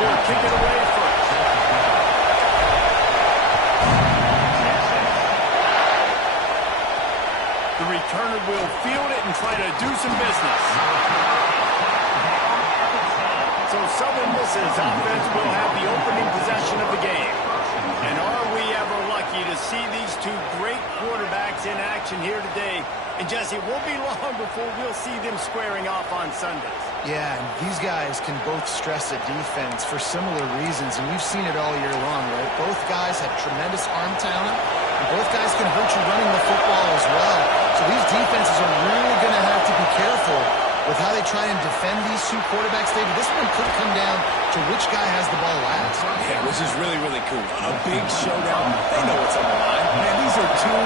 will kick it away first. The returner will field it and try to do some business. So Southern Miss's offense will have the opening possession of the game. And are we ever lucky to see these two great quarterbacks in action here today? And Jesse, it won't be long before we'll see them squaring off on Sundays. Yeah, and these guys can both stress a defense for similar reasons, and we've seen it all year long, right? Both guys have tremendous arm talent, and both guys can hurt you running the football as well. So these defenses are really going to have to be careful with how they try and defend these two quarterbacks, David. This one could come down to which guy has the ball last. Yeah, which is really, really cool. A big showdown. They know what's on the line. Man, these are two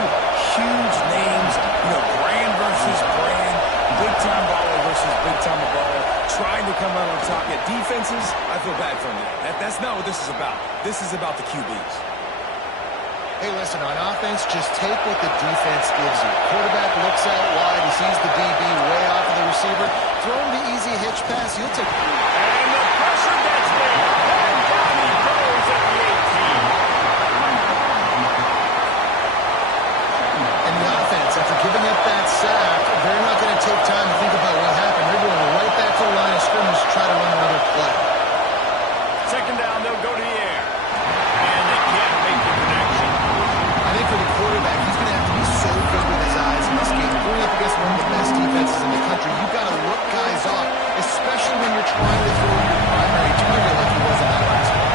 huge names. You know, brand versus brand. Big-time baller versus big-time baller. Trying to come out on top. Yet defenses, I feel bad for them. That's not what this is about. This is about the QBs. Hey, listen, on offense, just take what the defense gives you. Quarterback looks out wide. He sees the DB way off of the receiver. Throw him the easy hitch pass. He'll take it. And the pressure gets there. And down he goes at the 18. And the offense, after giving up that sack, they're not going to take time to think about what happened. They're going right back to the line of scrimmage to try to run another play. Second down, they'll go to the air. And they can't make the connection. I think for the quarterback, he's going to have to be so good with his eyes in this game. Going up against one of the best defenses in the country, you've got to look guys off, especially when you're trying to throw your primary target like he was in that last one.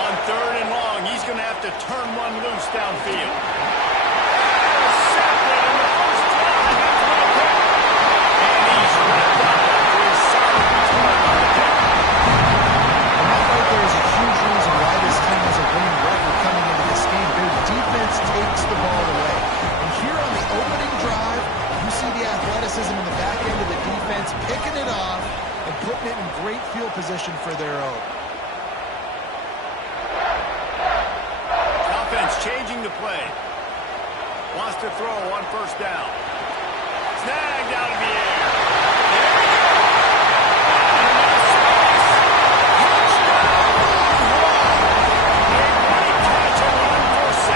On third and long, he's going to have to turn one loose downfield. Sampled in the first drive. That's what it took. And he's wrapped up after his solid return on the kick. And that right there is a huge reason why this team has a winning record coming into this game. Their defense takes the ball away. And here on the opening drive, you see the athleticism in the back end of the defense, picking it off and putting it in great field position for their own. Offense changing the play. Wants to throw on first down. Snagged out of the air. There we go. And now space. Touchdown, Longhorn. A great catch and run for 6.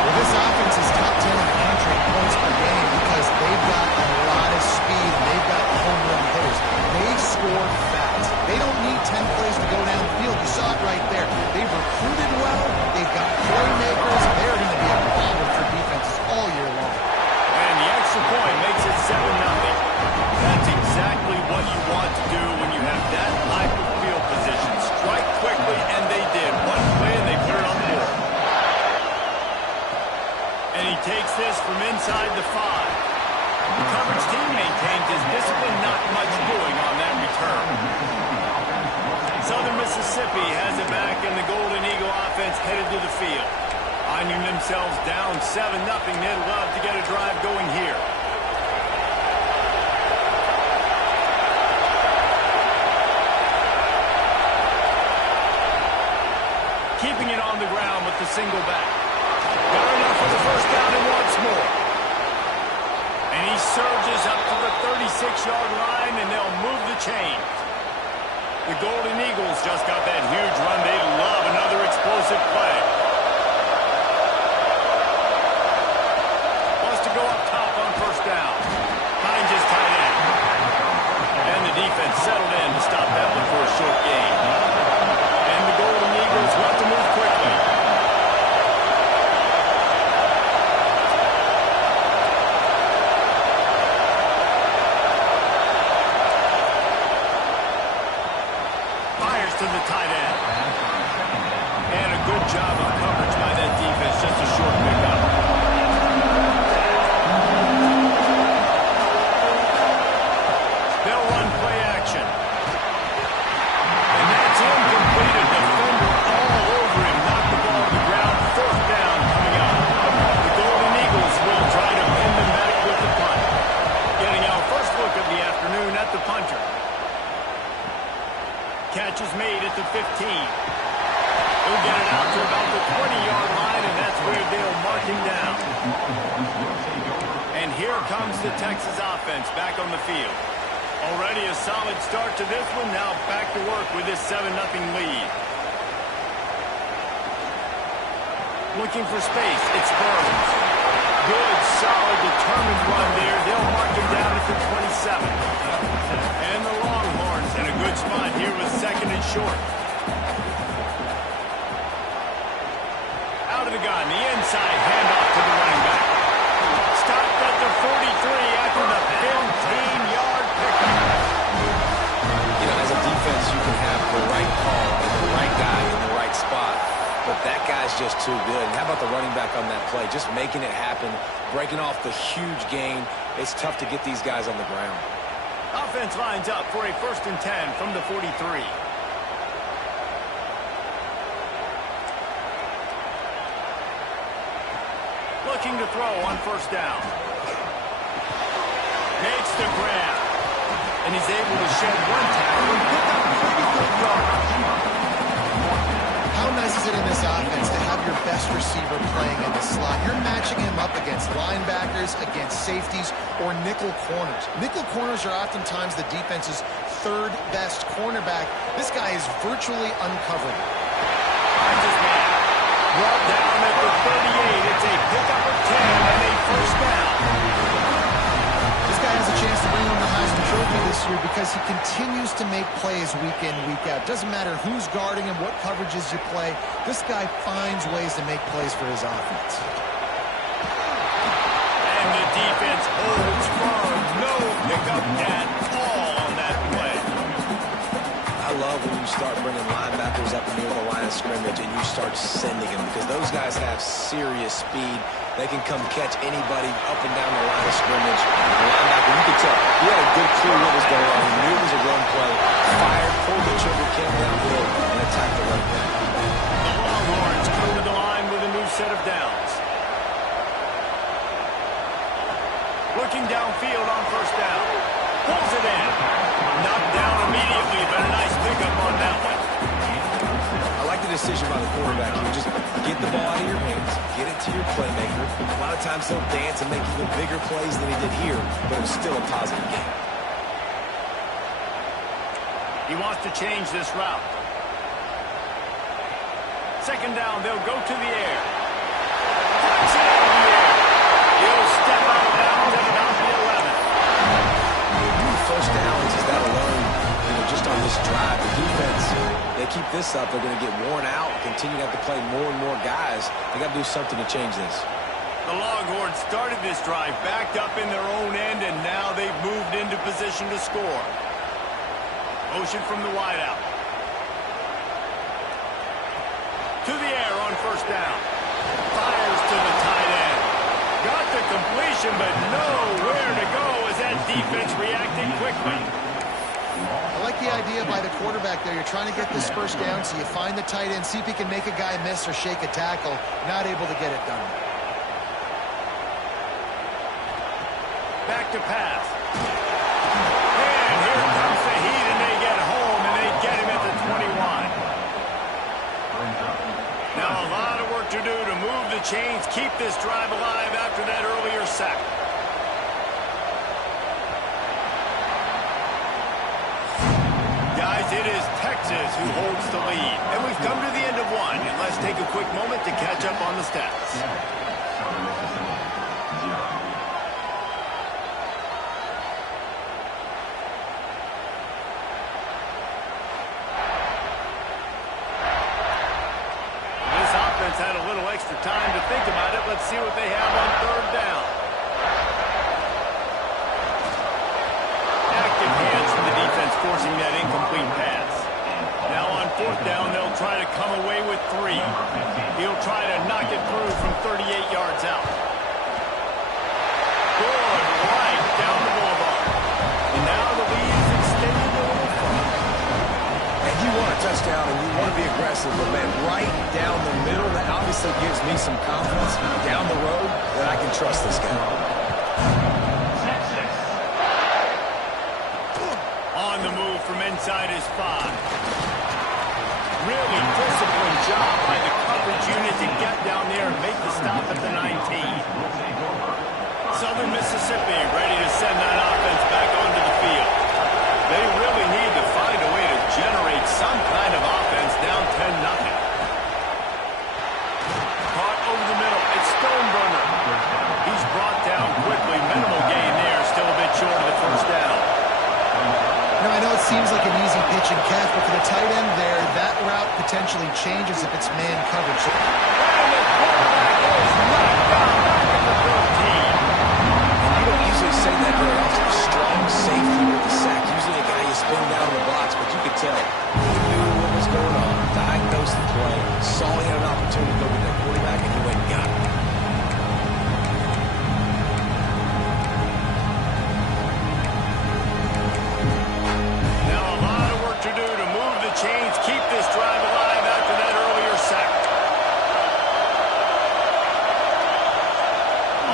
Well, this offense is top 10 in the country in points per game because they've got a lot of speed and they've got home run hitters. They score fast. They don't need 10 plays to go down the field. You saw it right there. They've recruited well. They've got playmakers. They're going to be a problem for defenses all year long. And the extra point makes it 7-0. That's exactly what you want to do when you have that type of field position. Strike quickly, and they did. One play, and they put it on the board. And he takes this from inside the 5. The coverage team maintains his discipline, not much doing on that return. Southern Mississippi has it back, and the Golden Eagle offense headed to the field. Finding themselves down 7-0, they'd love to get a drive going here. Keeping it on the ground with the single back. Got enough for the first down and once more. And he surges up to the 36-yard line, and they'll move the chains. The Golden Eagles just got that huge run. They love another explosive play. Wants to go up top on first down. Finds his tight end. And the defense settled in to stop that one for a short gain. And the Golden Eagles want to move quickly. To the tight end. And a good job of coverage by that defense. Just a short pickup. They'll run play action. And that's incomplete. A defender all over him. Knocked the ball to the ground. Fourth down coming up. The Golden Eagles will try to pin them back with the punt. Getting our first look of the afternoon at the punter. Catch is made at the 15. He'll get it out to about the the Texas offense back on the field. Already a solid start to this one. Now back to work with this 7-0 lead. Looking for space. It's Burns. Good, solid, determined run there. They'll mark him down at the 27. And the Longhorns in a good spot here with 2nd and short. Out of the gun, the inside handoff to the running back. Stopped at the 43 after the 15-yard pickup. You know, as a defense, you can have the right call and the right guy in the right spot, but that guy's just too good. And how about the running back on that play? Just making it happen, breaking off the huge gain. It's tough to get these guys on the ground. Offense lines up for a 1st and 10 from the 43. Looking to throw on 1st down. Makes the grab. And he's able to shed 1 tackle and pick up pretty good yards. How nice is it in this offense to have your best receiver playing in the slot? You're matching him up against linebackers, against safeties, or nickel corners. Nickel corners are oftentimes the defense's 3rd best cornerback. This guy is virtually uncoverable. Brought down at the 38. It's a pickup of 10 and a 1st down. This guy has a chance to bring home the Heisman Trophy this year because he continues to make plays week in, week out. Doesn't matter who's guarding him, what coverages you play. This guy finds ways to make plays for his offense. And the defense holds firm. No pickup at all on that play. I love when you start bringing linebackers up near the line of scrimmage and you start sending them, because those guys have serious speed. They can come catch anybody up and down the line of scrimmage. The linebacker, you could tell, he had a good clue what was going on. He knew it was a run play. Fired, pulled the trigger, came downfield, and attacked the running back. The Longhorns come to the line with a new set of downs. Looking downfield on 1st down. Pulls it in. Knocked down immediately, but a nice pickup on that one. I like the decision by the quarterback here. Just get the ball out of your hands, get it to your playmaker. A lot of times he'll dance and make even bigger plays than he did here, but it was still a positive game. He wants to change this route. 2nd down, they'll go to the air. Puts it out of the air. He'll step out of bounds at about the 11. 1st downs is that alone, just on this drive. The defense, they keep this up, they're going to get worn out, continue to have to play more and more guys. They got to do something to change this. The Longhorns started this drive backed up in their own end, and now they've moved into position to score. Motion from the wideout. To the air on 1st down. Fires to the tight end. Got the completion, but nowhere to go as that defense reacted quickly. I like the idea by the quarterback there. You're trying to get this 1st down, so you find the tight end, see if he can make a guy miss or shake a tackle. Not able to get it done. Back to pass. And here comes the heat, and they get home, and they get him at the 21. Now a lot of work to do to move the chains, keep this drive alive after that earlier sack. Guys, it is Texas who holds the lead. And we've come to the end of one. And let's take a quick moment to catch up on the stats. This offense had a little extra time to think about it. Let's see what they have on 3rd down. Active hands from the defense forcing that incomplete pass. Now on 4th down, they'll try to come away with 3. He'll try to knock it through from 38 yards out. Good, right down the boulevard. And now the lead is extended a little further. And you want a touchdown and you want to be aggressive, but man, right down the middle, that obviously gives me some confidence down the road that I can trust this guy. On the move from inside his 5. Really disciplined job by the coverage unit to get down there and make the stop at the 19. Southern Mississippi ready to seems like an easy pitch and catch, but for the tight end there, that route potentially changes if it's man coverage. And the quarterback is knocked down back at the 13. And you don't usually say that very often. Strong safety with the sack. Usually a guy you spin down in the box, but you could tell he knew what was going on, diagnosed the play, saw he had an opportunity to go get that quarterback, and he went and got it. Now a lot of work to do to move the chains, keep this drive alive after that earlier sack.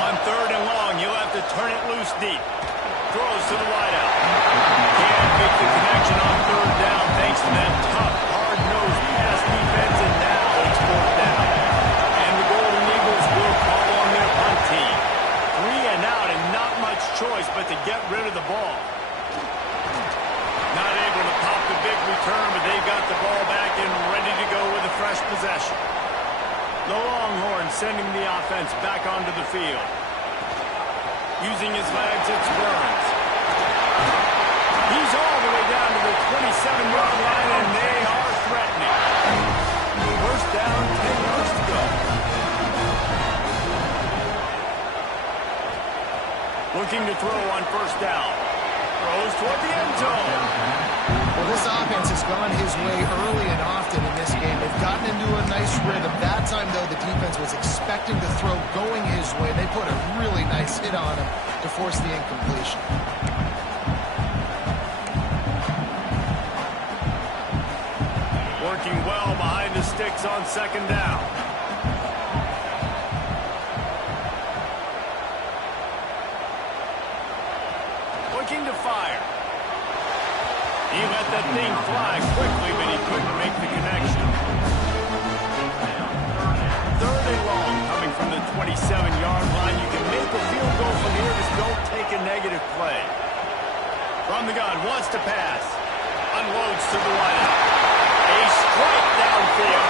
On 3rd and long, you'll have to turn it loose deep. Throws to the wideout. Can't make the connection on 3rd down thanks to that tough, hard-nosed pass defense, and now it's 4th down. And the Golden Eagles will call on their punt team. 3 and out and not much choice but to get rid of the ball. Not able to pop the big return, but they've got the ball back and ready to go with a fresh possession. The Longhorns sending the offense back onto the field. Using his legs, it's Burns. He's all the way down to the 27-yard line, and they are threatening. 1st down, 10 yards to go. Looking to throw on 1st down. Throws toward the end zone. Well, this offense has gone his way early and often in this game. They've gotten into a nice rhythm. That time, though, the defense was expecting to throw going his way. They put a really nice hit on him to force the incompletion. Working well behind the sticks on 2nd down. Looking to fire. He let that thing fly quickly, but he couldn't make the connection. 3rd and long, coming from the 27-yard line. You can make a field goal from here, just don't take a negative play. From the gun, wants to pass. Unloads to the wideout. A strike downfield.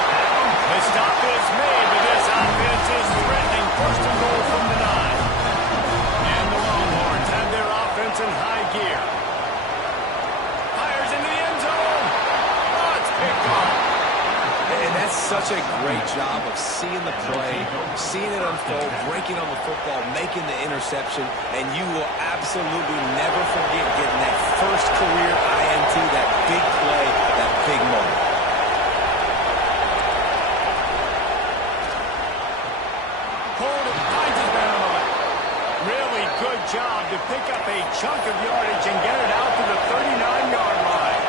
The stop is made, but this offense is threatening 1st and goal from the 9. And the Longhorns have their offense in high gear. Fires into the end zone. Oh, it's picked off. And that's such a great job of seeing the play, seeing it unfold, breaking on the football, making the interception, and you will absolutely never forget getting that first career INT, that big play, that big moment. Holden finds his man on the left. Really good job to pick up a chunk of yardage and get it out to the 39-yard line.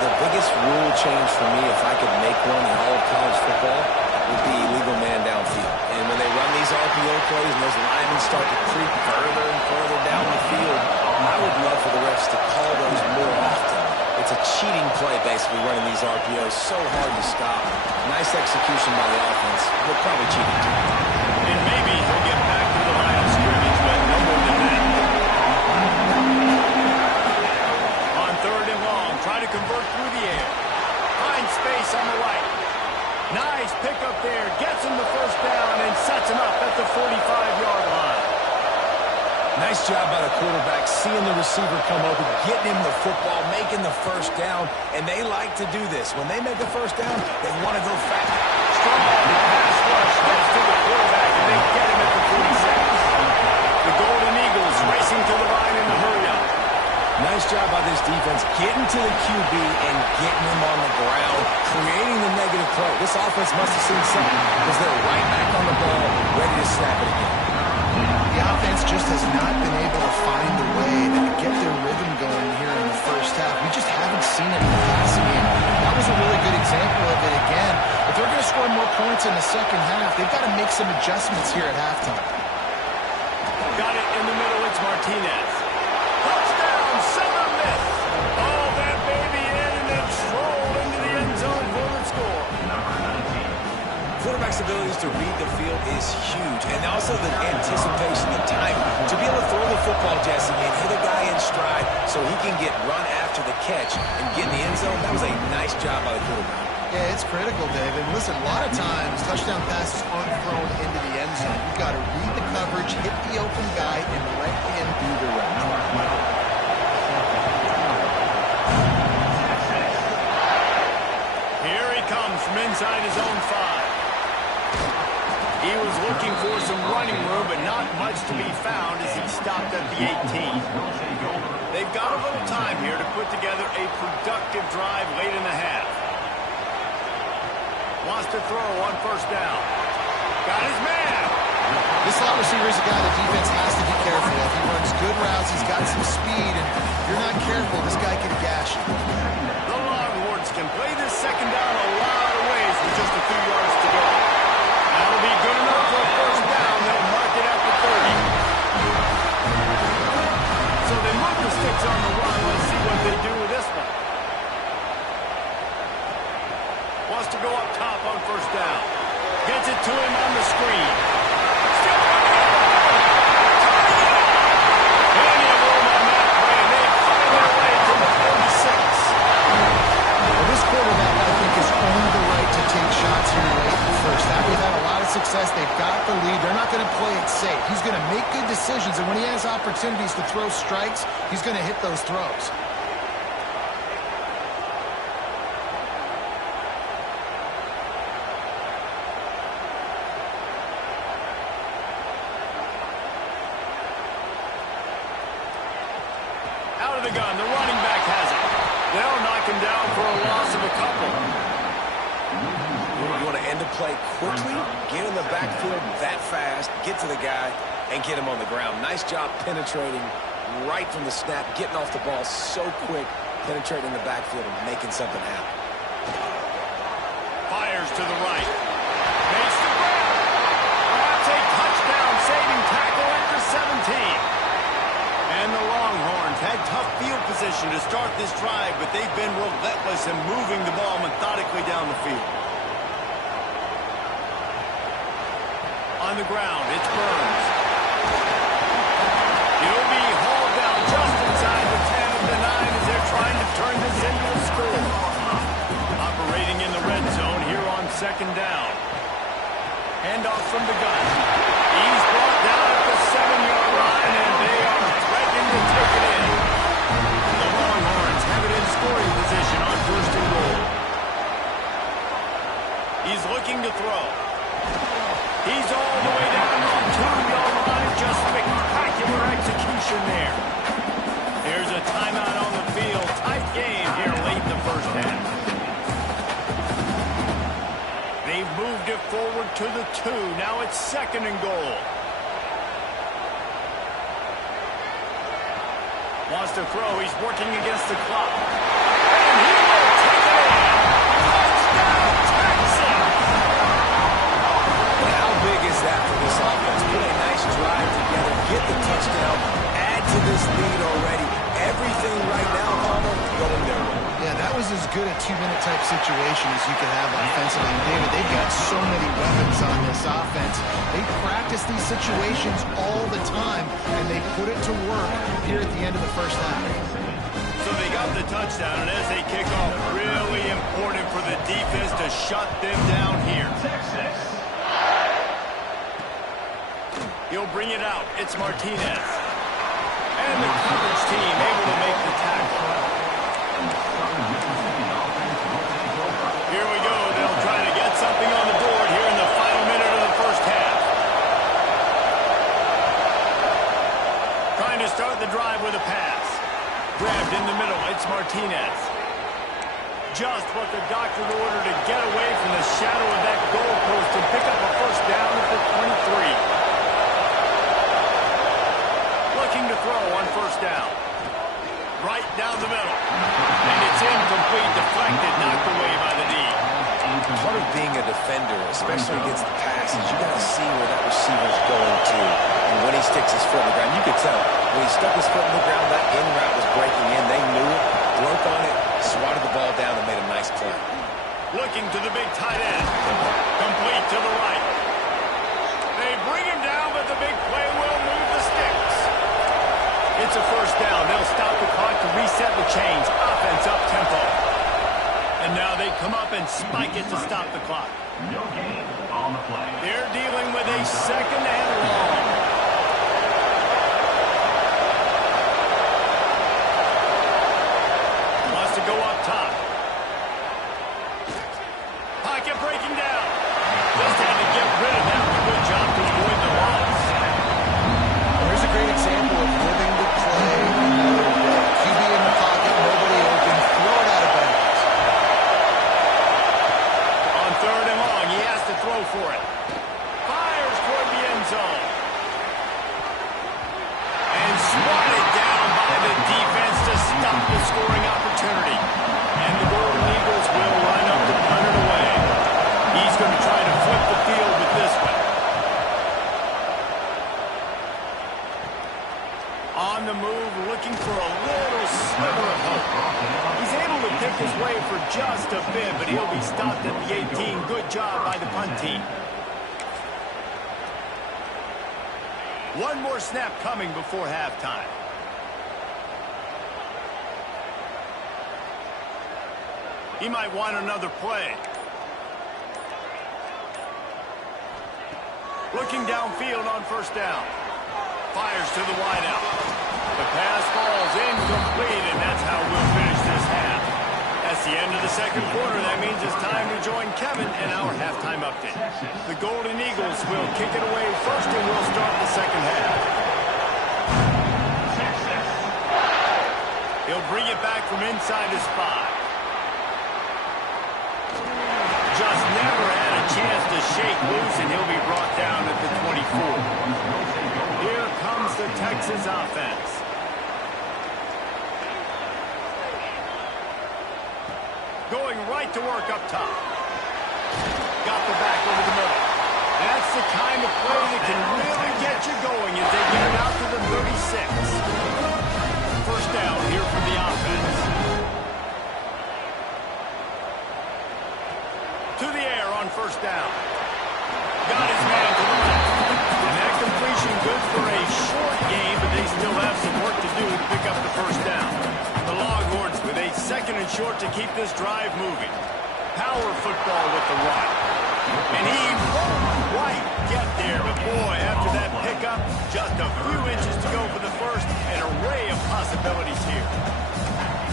The biggest rule change for me, if I could make one in all of college football, would be illegal man downfield. And when they run these RPO plays and those linemen start to creep further and further down the field, I would love for the refs to call those more often. It's a cheating play, basically, running these RPOs. So hard to stop. Nice execution by the offense, but probably cheating too. And maybe he'll get back to the line of scrimmage, but no more than that. On 3rd and long, try to convert through the air. Finds space on the right. Nice pickup there. Gets him the 1st down and sets him up at the 45-yard line. Nice job by the quarterback, seeing the receiver come open, getting him the football, making the 1st down, and they like to do this. When they make a 1st down, they want to go fast. Strong pass rush gets to the quarterback, and they get him at the 46. The Golden Eagles racing to the line in the hurry-up. Nice job by this defense, getting to the QB and getting him on the ground, creating the negative play. This offense must have seen something because they're right back on the ball, ready to snap it again. The offense just has not been able to find a way to get their rhythm going here in the 1st half. We just haven't seen it in the passing game. That was a really good example of it again. If they're going to score more points in the 2nd half, they've got to make some adjustments here at halftime. Got it in the middle. It's Martinez. Touchdown, Southern Miss. Oh, that baby in and then strolled into the end zone for the score. Quarterback's abilities to read the field is huge, and also the anticipation, the timing. To be able to throw the football, Jesse, and hit a guy in stride so he can get run after the catch and get in the end zone, that was a nice job by the quarterback. Yeah, it's critical, David. Listen, a lot of times touchdown passes aren't thrown into the end zone. You've got to read the coverage, hit the open guy, and let him do the rest. from inside his own 5. He was looking for some running room, but not much to be found as he stopped at the 18. They've got a little time here to put together a productive drive late in the half. Wants to throw on first down. Got his man. This slot receiver is a guy the defense has to be careful of. He runs good routes. He's got some speed, and if you're not careful, this guy can gash you. The Longhorns can play this second down a lot of ways with just a few yards to go. That'll be good enough for a first down. They'll mark it at the 30. So they move the sticks on the run. Let's see what they do with this one. Wants to go up top on first down. Gets it to him on the screen. Still plenty of room on that play, and they find their way to the 46. Well, this quarterback, I think, has earned the right to take shots here late in the first half. They've had a lot of success. They've got the lead. They're not going to play it safe. He's going to make good decisions, and when he has opportunities to throw strikes, he's going to hit those throws. Out of the gun, the running back has it. They'll knock him down for a loss of a couple. You want to end a play quickly, get in the backfield that fast, get to the guy, and get him on the ground. Nice job penetrating right from the snap, getting off the ball so quick, penetrating the backfield and making something happen. Fires to the right. Makes the grab. Perhaps a touchdown-saving tackle at the 17. And the Longhorns had tough field position to start this drive, but they've been relentless in moving the ball methodically down the field. On the ground, it's Burns. He'll be hauled down just inside the 10 of the 9 as they're trying to turn this into a score. Operating in the red zone here on second down. Handoff from the gun. He's brought down at the 7-yard line, and they are threatening to take it in. The Longhorns have it in scoring position on first and goal. He's looking to throw. He's all the way down to the 2-yard line. Just spectacular execution there. There's a timeout on the field. Tight game here late in the first half. They've moved it forward to the 2. Now it's second and goal. Wants to throw. He's working against the clock. And he will take it in. Touchdown, Texas! How big is that for this offense? Put a nice drive together, get the touchdown, add to this lead already. Everything right now, Palmer, going their way. Yeah, that was as good a 2-minute type situation as you could have offensively. And David, they've got so many weapons on this offense. They practice these situations all the time, and they put it to work here at the end of the first half. So they got the touchdown, and as they kick off, really important for the defense to shut them down here. He'll bring it out. It's Martinez. And the coverage team able to make the tackle. Here we go. They'll try to get something on the board here in the final minute of the first half. Trying to start the drive with a pass. Grabbed in the middle. It's Martinez. Just what the doctor ordered to get away from the shadow of that goalpost and pick up a first down at the 23. Looking to throw on first down. Right down the middle. And it's incomplete, deflected, knocked away by the knee. Part of being a defender, especially against the pass, is you got to see where that receiver's going to. And when he sticks his foot in the ground, you could tell. When he stuck his foot in the ground, that in route was breaking in. They knew it, broke on it, swatted the ball down, and made a nice play. Looking to the big tight end. Complete to the right. They bring him down, but the big play will move the sticks. It's a first down. They'll stop the clock to reset the chains. Offense up tempo. And now they come up and spike it to stop the clock. No gain on the play. They're dealing with a second and long. Wants to go up top. Pocket just a bit, but he'll be stopped at the 18. Good job by the punt team. One more snap coming before halftime. He might want another play. Looking downfield on first down. Fires to the wideout. The pass falls incomplete, and that's how we'll finish this half. That's the end of the second quarter. That means it's time to join Kevin in our halftime update. The Golden Eagles will kick it away first, and we'll start the second half. He'll bring it back from inside his 5. Just never had a chance to shake loose, and he'll be brought down at the 24. Here comes the Texans offense. Going right to work up top. Got the back over the middle. That's the kind of play that can really get you going as they get it out to the 36. First down here for the offense. To the air on first down. Got his man to the left. And that completion good for a short game, but they still have some work to do to pick up the first down. The Longhorns with a second and short to keep this drive moving. Power football with the run. And he won't quite get there, but boy, after that pickup, just a few inches to go for the first. An array of possibilities here.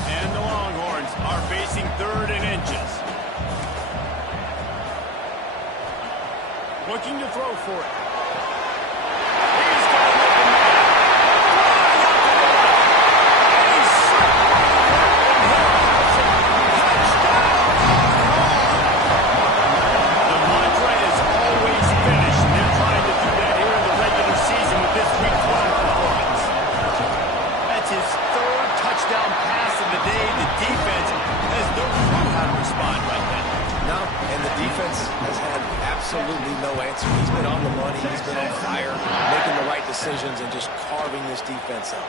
And the Longhorns are facing third and inches. Looking to throw for it. He's got an open man. And he's touchdown. The mantra is always finished. They're trying to do that here in the regular season with this Week 12 performance. That's his third touchdown pass of the day. The defense has no clue how to respond right now. No, and the defense has had absolutely no answer. He's been on the money. He's been on fire, making the right decisions and just carving this defense up.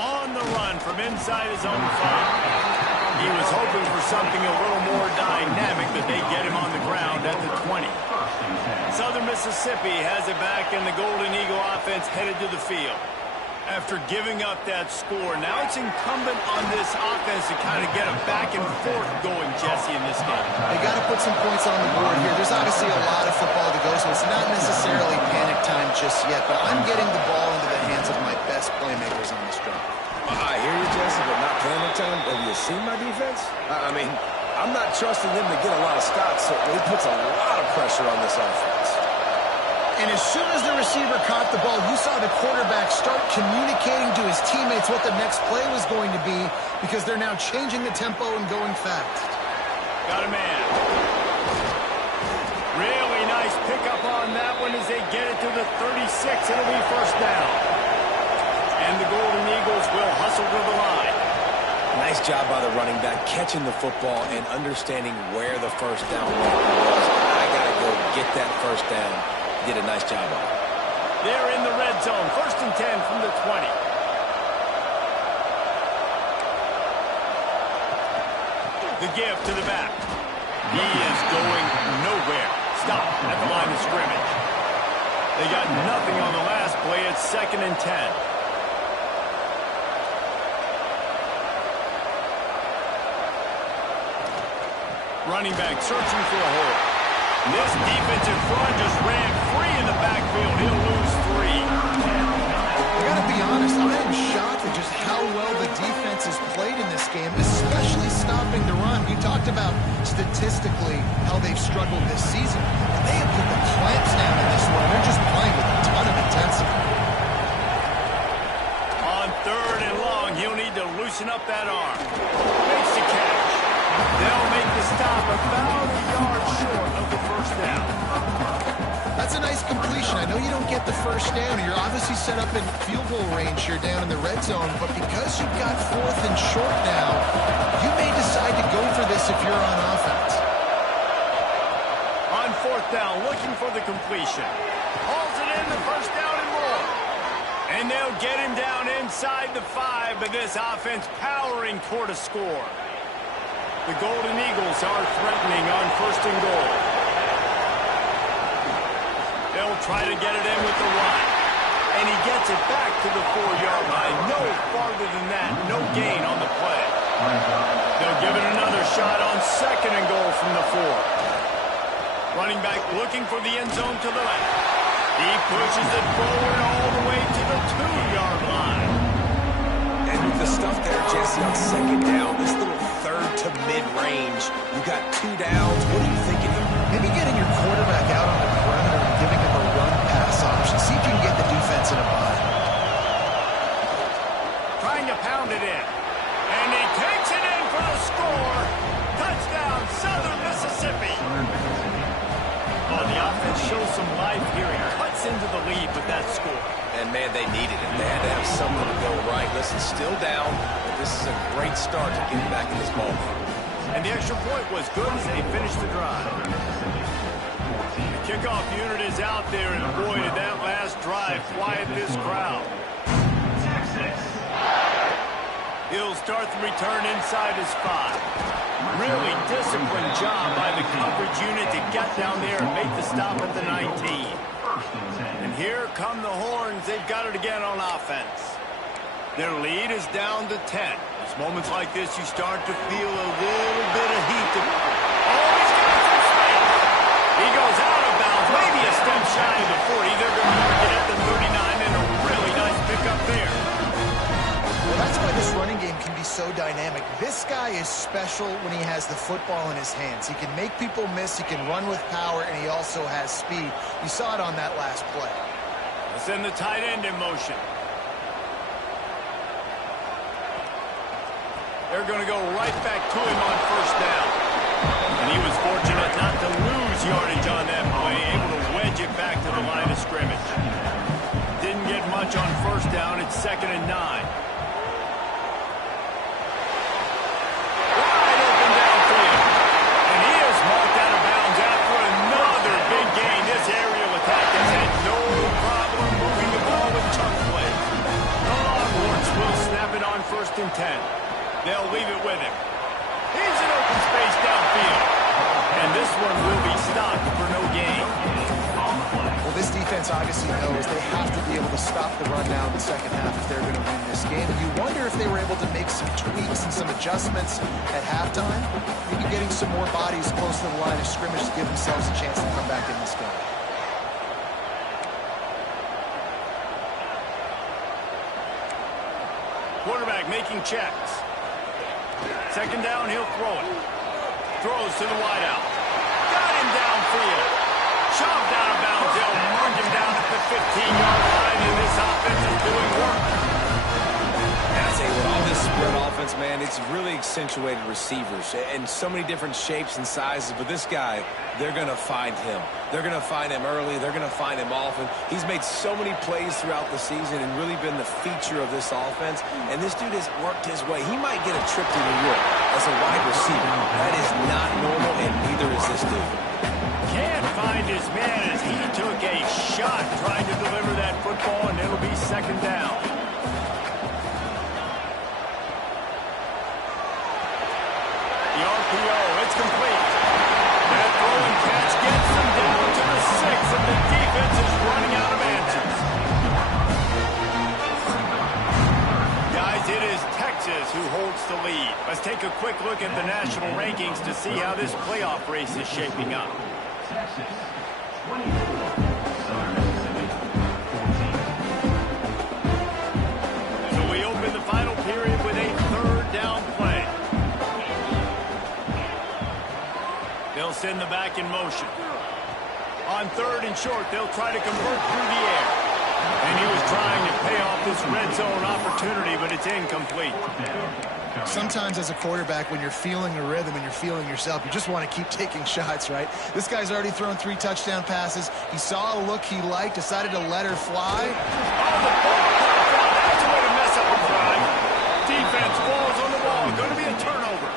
On the run from inside his own 5. He was hoping for something a little more dynamic, but they get him on the ground at the 20. Southern Mississippi has it back, and the Golden Eagle offense headed to the field. After giving up that score, now it's incumbent on this offense to kind of get a back and forth going, Jesse, in this game. They got to put some points on the board here. There's obviously a lot of football to go, so it's not necessarily panic time just yet, but I'm getting the ball into the hands of my best playmakers on this drive. I hear you, Jesse, but not panic time. Have you seen my defense? I mean, I'm not trusting them to get a lot of stops, so it puts a lot of pressure on this offense. And as soon as the receiver caught the ball, you saw the quarterback start communicating to his teammates what the next play was going to be because they're now changing the tempo and going fast. Got a man. Really nice pickup on that one as they get it to the 36. It'll be first down. And the Golden Eagles will hustle to the line. Nice job by the running back, catching the football and understanding where the first down was. I got to go get that first down. Did a nice job on it. They're in the red zone. First and 10 from the 20. The give to the back. He is going nowhere. Stop at the line of scrimmage. They got nothing on the last play. It's second and 10. Running back searching for a hole. This defensive front just ran free in the backfield. He'll lose 3. I gotta be honest, I am shocked at just how well the defense has played in this game, especially stopping the run. You talked about statistically how they've struggled this season. And they have put the clamps down in this one. They're just playing with a ton of intensity. On third and long, he'll need to loosen up that arm. Makes the catch. They'll make the stop about a yard short of the first down. That's a nice completion. I know you don't get the first down. You're obviously set up in field goal range here down in the red zone, but because you've got fourth and short now, you may decide to go for this if you're on offense. On fourth down, looking for the completion. Hauls it in, the first down and more. And they'll get him down inside the 5, but this offense powering toward a score. The Golden Eagles are threatening on 1st and goal. They'll try to get it in with the run. And he gets it back to the 4-yard line. No farther than that. No gain on the play. They'll give it another shot on 2nd and goal from the 4. Running back looking for the end zone to the left. He pushes it forward all the way to the 2-yard line. And with the stuff there, Jesse, on 2nd down, this little 3rd to mid-range, you got 2 downs. What are you thinking here? Maybe getting your quarterback out on the perimeter and giving him a run-pass option. See if you can get the defense in a bind. Trying to pound it in. And he takes it in for the score. Touchdown, Southern Mississippi. Oh, the offense shows some life here. He cuts into the lead with that score. And, man, they needed it. They had to have something to go right. Listen, still down, but this is a great start to getting back in this ballgame. And the extra point was good as they finished the drive. The kickoff unit is out there, and boy, did that last drive quiet this crowd. He'll start the return inside his 5. Really disciplined job by the coverage unit to get down there and make the stop at the 19. And here come the Horns. They've got it again on offense. Their lead is down to 10. It's moments like this you start to feel a little bit of heat. Oh, he's got some space. He goes out of bounds, maybe a step shy of the 40. They're going to mark it at the 39, and a really nice pickup there. Well, that's why this running game can be so dynamic. This guy is special when he has the football in his hands. He can make people miss, he can run with power, and he also has speed. You saw it on that last play. Let's send the tight end in motion. They're going to go right back to him on 1st down. And he was fortunate not to lose yardage on that play, able to wedge it back to the line of scrimmage. Didn't get much on 1st down. It's 2nd and 9. Wide open downfield. And he is marked out of bounds after another big gain. This aerial attack has had no problem moving the ball with chunk plays. The Longhorns will snap it on 1st and 10. They'll leave it with him. He's in open space downfield. And this one will be stopped for no gain. Well, this defense obviously knows they have to be able to stop the run now in the second half if they're going to win this game. And you wonder if they were able to make some tweaks and some adjustments at halftime. Maybe getting some more bodies close to the line of scrimmage to give themselves a chance to come back in this game. Quarterback making checks. 2nd down, he'll throw it. Throws to the wideout. Got him downfield. Shoved out of bounds. They'll mark him down at the 15-yard line, and this offense is doing work. And I tell you what, all this spread offense, man, it's really accentuated receivers and so many different shapes and sizes. But this guy, they're going to find him. They're going to find him early. They're going to find him often. He's made so many plays throughout the season and really been the feature of this offense. And this dude has worked his way. He might get a trip to New York as a wide receiver. That is not normal, and neither is this dude. Can't find his man as he took a shot trying to deliver that football, and it'll be 2nd down. The RPO, it's complete. That throw and catch gets them down to the 6, and the defense is running out of answers. Guys, it is Texas who holds the lead. Let's take a quick look at the national rankings to see how this playoff race is shaping up. Texas, 24. Southern Mississippi, 14. So we open the final period with a 3rd down play. They'll send the back in motion. On 3rd and short, they'll try to convert through the air. And he was trying to pay off this red zone opportunity, but it's incomplete. Sometimes as a quarterback, when you're feeling the rhythm and you're feeling yourself, you just want to keep taking shots, right? This guy's already thrown 3 touchdown passes. He saw a look he liked, decided to let her fly. Oh, the ball popped out. That's a way to mess up a drive. Defense falls on the ball. Going to be a turnover.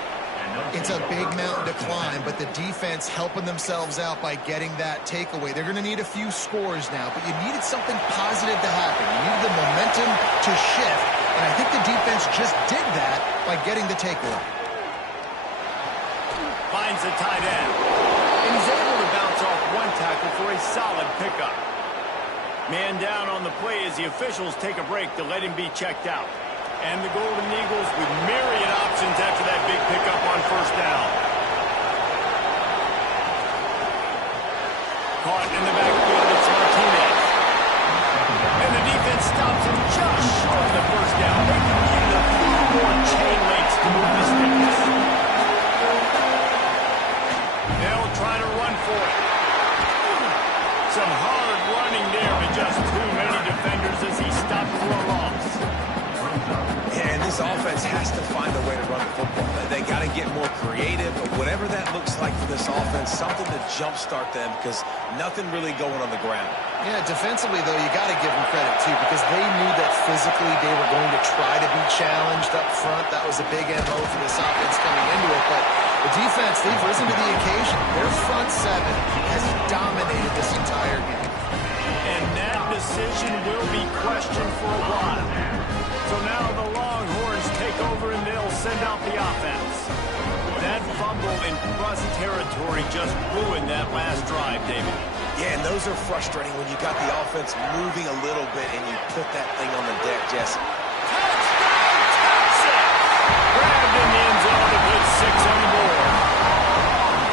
It's a big mountain to climb, but the defense helping themselves out by getting that takeaway. They're going to need a few scores now, but you needed something positive to happen. You needed the momentum to shift, and I think the defense just did that by getting the takeaway. finds the tight end. And he's able to bounce off one tackle for a solid pickup. Man down on the play as the officials take a break to let him be checked out. And the Golden Eagles with myriad options after that big pickup on first down. Caught in the backfield, it's Martinez. And the defense stops him just short of the first down. They can use a few more chain links to move the sticks. They'll try to run for it. Some hard running there, but just too many defenders as he stopped for a loss. Yeah, and this offense has to find a way to run the football. They got to get more creative, but whatever that looks like for this offense, something to jumpstart them because nothing really going on the ground. Yeah, defensively, though, you got to give them credit, too, because they knew that physically they were going to try to be challenged up front. That was a big MO for this offense coming into it, but the defense, they've risen to the occasion. Their front seven has dominated this entire game. And that decision will be questioned for a while. So now the Longhorns take over and they'll send out the offense. That fumble in Russ territory just ruined that last drive, David. Yeah, and those are frustrating when you got the offense moving a little bit and you put that thing on the deck, Jesse. Touchdown, Texas! Grabbed in the end zone to put 6 on the board.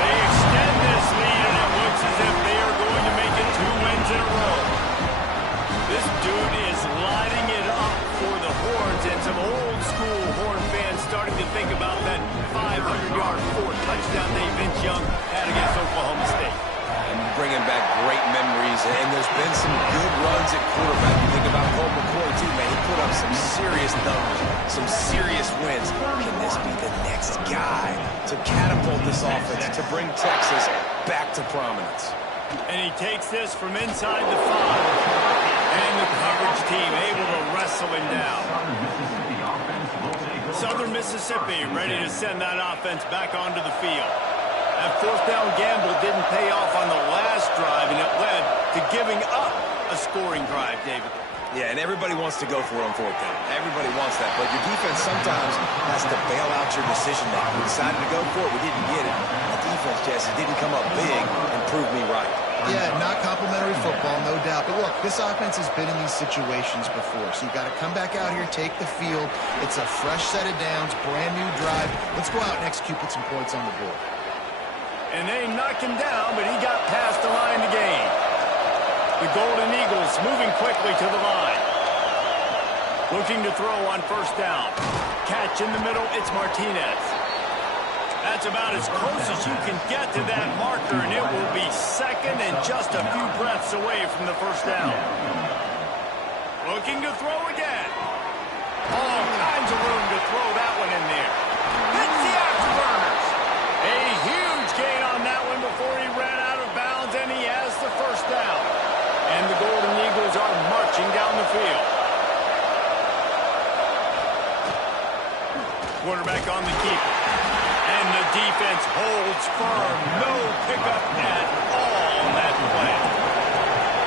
They extend this lead, and it looks as if they are going to make it 2 wins in a row. This dude is lighting it up for the Horns, and some old-school Horn fans starting to think about that 500-yard 4-touchdown day Vince Young had against Oklahoma State. And bringing back great memories, and there's been some good runs at quarterback. You think about Colt McCoy, too, man. He put up some serious numbers, some serious wins. Can this be the next guy to catapult this offense, to bring Texas back to prominence? And he takes this from inside the 5. And the coverage team able to wrestle him down. Southern Mississippi ready to send that offense back onto the field. That fourth down gamble didn't pay off on the last drive, and it led to giving up a scoring drive, David. Yeah, and everybody wants to go for it on fourth down. Everybody wants that, but your defense sometimes has to bail out your decision making. We decided to go for it, we didn't get it. The defense, Jesse, didn't come up big and prove me right. Yeah, not complimentary football, no doubt. But look, this offense has been in these situations before, so you got to come back out here, take the field. It's a fresh set of downs, brand new drive. Let's go out and execute, put some points on the board. And they knocked him down, but he got past the line to gain. The Golden Eagles moving quickly to the line. Looking to throw on first down. Catch in the middle, it's Martinez. That's about as close as you can get to that marker, and it will be second and just a few breaths away from the first down. Looking to throw again. All kinds of room to throw that one in there. Hits the afterburners. A huge gain on that one before he ran out of bounds, and he has the first down. And the Golden Eagles are marching down the field. Quarterback on the keeper. And the defense holds firm. No pickup at all on that play.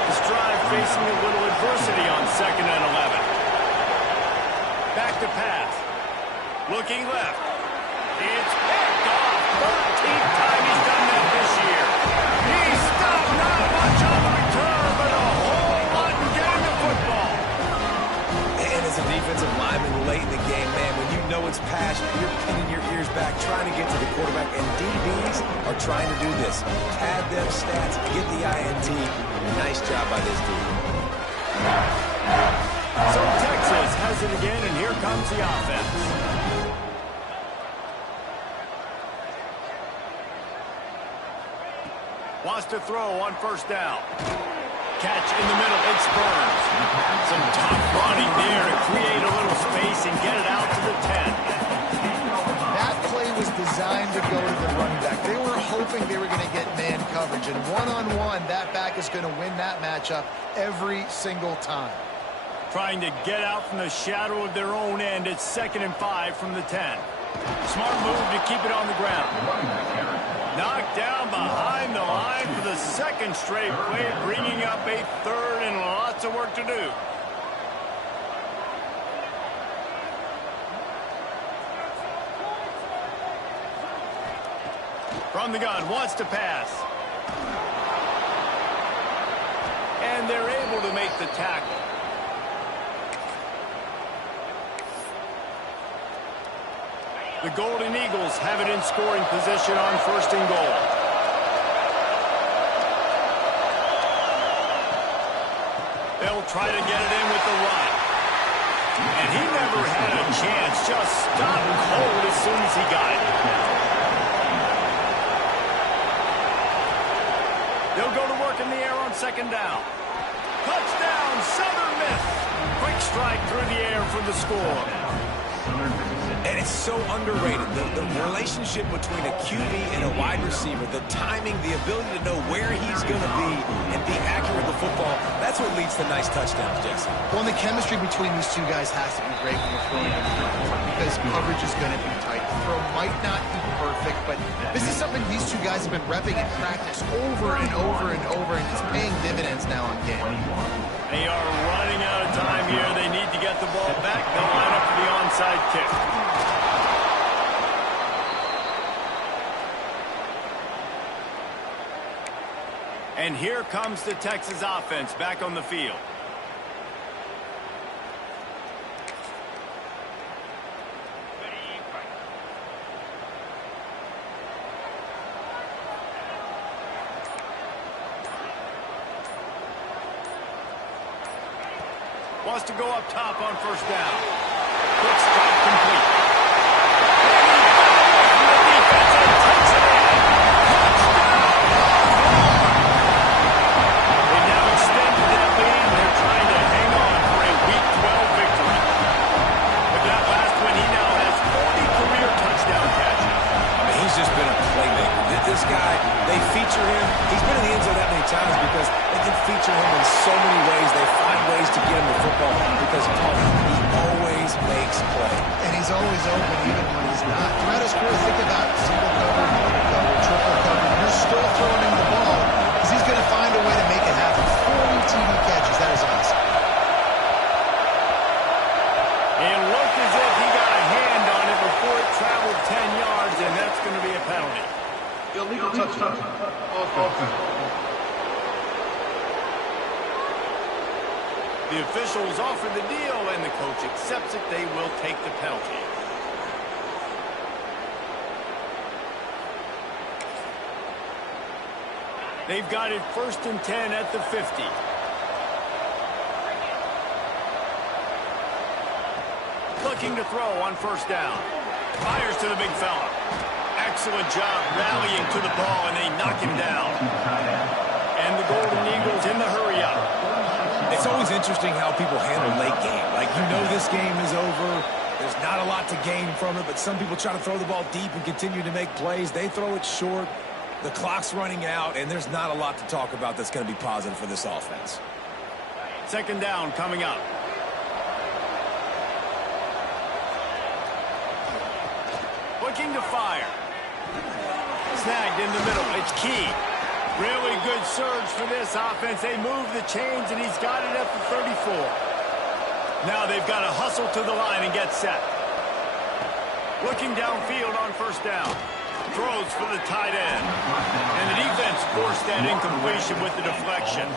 This drive facing a little adversity on 2nd and 11. Back to pass. Looking left. It's picked off. 13th time he's done that this year. He stopped not much on the return, but a whole lot in getting the football. And as a defensive lineman late in the game, man, when you know it's pass, you're pinning your ears back, trying to get to the quarterback, and DBs are trying to do this. Pad them stats, get the INT. Nice job by this dude. So Texas has it again, and here comes the offense. Wants to throw on first down. Catch in the middle, it's Burns. Some tough running there to create a little space and get it out to the 10. That play was designed to go to the running back. They were hoping they were going to get man coverage, and one-on-one, that back is going to win that matchup every single time. Trying to get out from the shadow of their own end. It's 2nd and 5 from the 10. Smart move to keep it on the ground. Knocked down behind the line for the second straight play, bringing up a third and lots of work to do. From the gun, wants to pass. And they're able to make the tackle. The Golden Eagles have it in scoring position on 1st and goal. They'll try to get it in with the run. And he never had a chance. Just stopped cold as soon as he got it. They'll go to work in the air on 2nd down. Touchdown, Southern Miss. Quick strike through the air for the score. And it's so underrated. The relationship between a QB and a wide receiver, the timing, the ability to know where he's going to be and be accurate with the football, that's what leads to nice touchdowns, Jesse. Well, and the chemistry between these two guys has to be great when you're throwing them because coverage is going to be tight. The throw might not be perfect, but this is something these two guys have been repping in practice over and over and over, and it's paying dividends now on game. They are running out of time here. They need to get the ball back. They'll line up for the onside kick. And here comes the Texas offense back on the field. Wants to go up top on 1st down. Quick strike complete. This guy, they feature him. He's been in the end zone that many times because they can feature him in so many ways. They find ways to get him the football because he always makes play. And he's always open even when he's not. Throughout his career, think about single cover, double cover, triple cover. You're still throwing him the ball because he's going to find a way to make it happen. 40 TD catches. That is awesome. It looked as if he got a hand on it before it traveled 10 yards, and that's going to be a penalty. Illegal touchdown. Offense. The officials offer the deal, and the coach accepts it. They will take the penalty. They've got it 1st and 10 at the 50. Looking to throw on 1st down. Fires to the big fella. Excellent job rallying to the ball, and they knock him down. And the Golden Eagles in the hurry-up. It's always interesting how people handle late game. Like, you know this game is over. There's not a lot to gain from it, but some people try to throw the ball deep and continue to make plays. They throw it short. The clock's running out, and there's not a lot to talk about that's going to be positive for this offense. 2nd down coming up. Looking to fire. Snagged in the middle. It's key. Really good surge for this offense. They move the chains, and he's got it at the 34. Now they've got to hustle to the line and get set. Looking downfield on 1st down. Throws for the tight end. And the defense forced that incompletion with the deflection.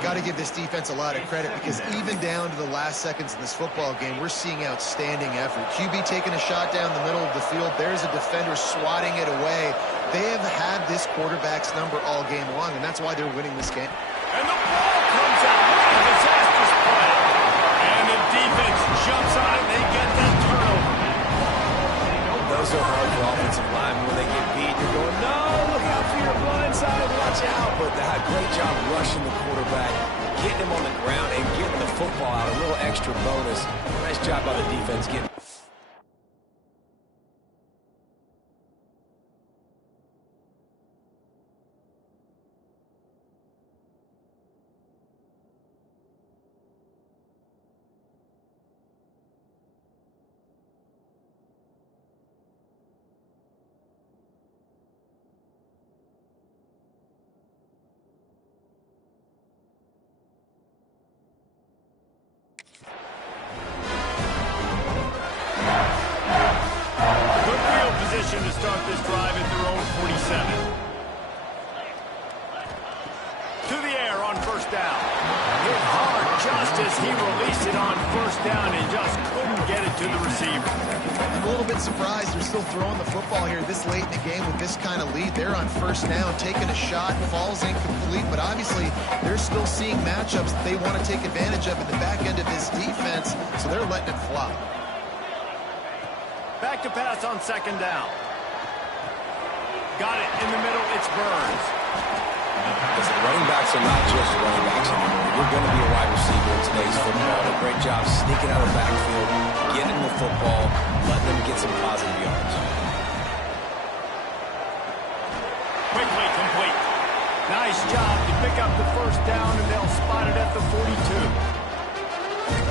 Got to give this defense a lot of credit because even down to the last seconds in this football game, we're seeing outstanding effort. QB taking a shot down the middle of the field. There's a defender swatting it away. They have had this quarterback's number all game long, and that's why they're winning this game. And the ball comes out. What a disastrous play. And the defense jumps on it. They get that turnover. Those are hard for offensive linemen. When they get beat, you're going, no, look out for your blind side, watch out. But they had a great job rushing the quarterback, getting him on the ground, and getting the football out. A little extra bonus. Nice job by the defense getting. To start this drive at their own 47. To the air on first down. Hit hard just as he released it on first down and just couldn't get it to the receiver. I'm a little bit surprised they're still throwing the football here this late in the game with this kind of lead. They're on first down, taking a shot, falls incomplete, but obviously they're still seeing matchups that they want to take advantage of at the back end of this defense, so they're letting it fly. Back to pass on second down. Got it in the middle. It's Burns. Listen, running backs are not just running backs anymore. You're going to be a wide receiver in today's football. A great job sneaking out of the backfield, getting the football, letting them get some positive yards. Quickly complete. Nice job to pick up the first down, and they'll spot it at the 42.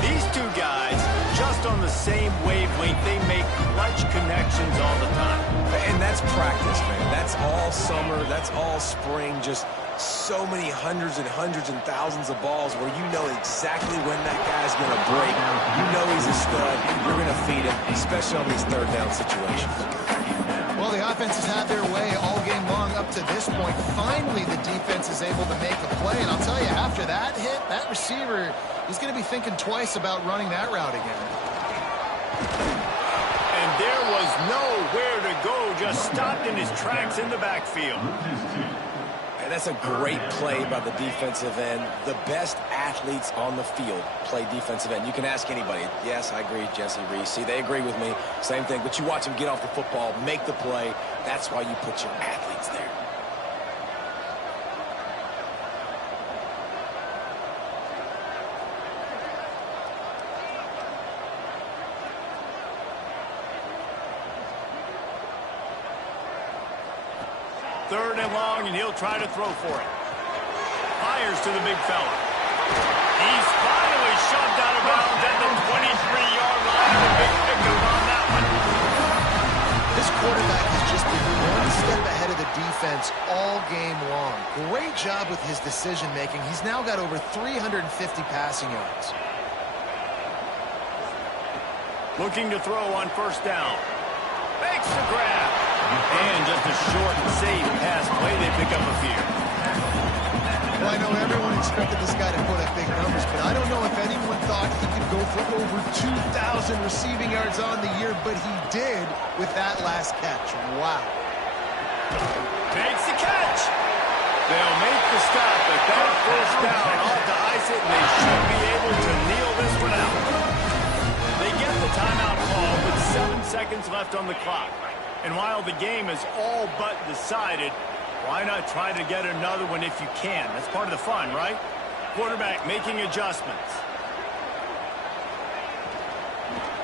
These two guys, just on the same wavelength, they make clutch connections all the time. And that's practice, man. That's all summer. That's all spring. Just so many hundreds and thousands of balls where you know exactly when that guy's going to break. You know he's a stud. You're going to feed him, especially on these third down situations. Well, the offense has had their way all game long up to this point. Finally, the defense is able to make a play. And I'll tell you, after that hit, that receiver, he's going to be thinking twice about running that route again. And there was nowhere to go, just stopped in his tracks in the backfield. And that's a great play by the defensive end. The best athletes on the field play defensive end. You can ask anybody. Yes, I agree, Jesse Reese. See, they agree with me. Same thing. But you watch them get off the football, make the play. That's why you put your athletes there. Third and long, and he'll try to throw for it. Fires to the big fella. He's finally shoved out of bounds at the 23-yard line. A big pickup on that one. This quarterback has just been one step ahead of the defense all game long. Great job with his decision-making. He's now got over 350 passing yards. Looking to throw on first down. Makes the grab. And just a short and safe pass play. They pick up a few. Well, I know everyone expected this guy to put up big numbers, but I don't know if anyone thought he could go for over 2,000 receiving yards on the year, but he did with that last catch. Wow. Makes the catch. They'll make the stop, but that first down ought to ice it, and they should be able to kneel this one out. They get the timeout call with 7 seconds left on the clock. And while the game is all but decided, why not try to get another one if you can? That's part of the fun, right? Quarterback making adjustments.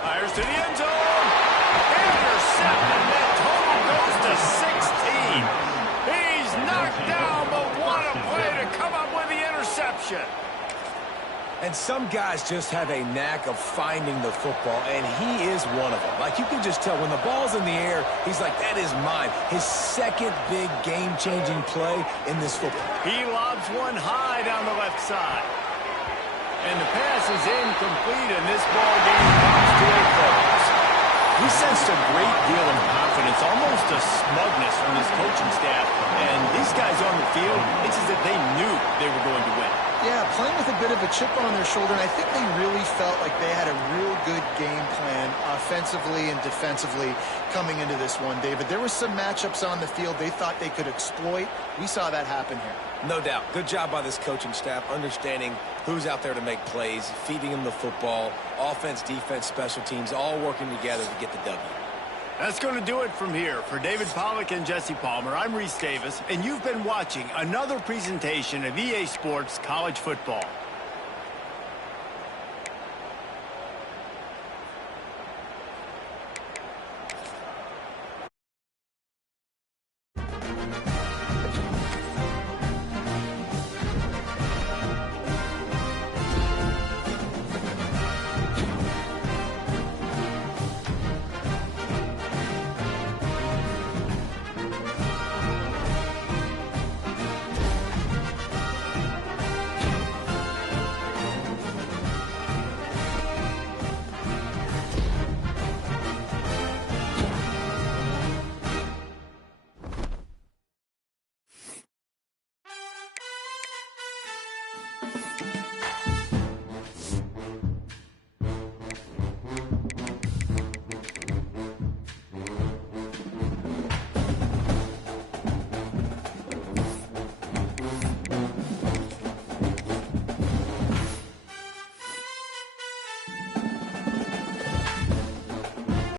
Fires to the end zone. Intercepted. That total goes to 16. He's knocked down, but what a play to come up with the interception. And some guys just have a knack of finding the football, and he is one of them. Like, you can just tell when the ball's in the air, he's like, that is mine. His second big game-changing play in this football. He lobs one high down the left side. And the pass is incomplete, and this ball game comes to a close. We sensed a great deal of confidence, almost a smugness from this coaching staff. And these guys on the field, it's as if they knew they were going to win. Yeah, playing with a bit of a chip on their shoulder, and I think they really felt like they had a real good game plan offensively and defensively coming into this one, David. There were some matchups on the field they thought they could exploit. We saw that happen here. No doubt. Good job by this coaching staff, understanding who's out there to make plays, feeding them the football, offense, defense, special teams, all working together to get the W. That's going to do it from here. For David Pollack and Jesse Palmer, I'm Reese Davis, and you've been watching another presentation of EA Sports College Football.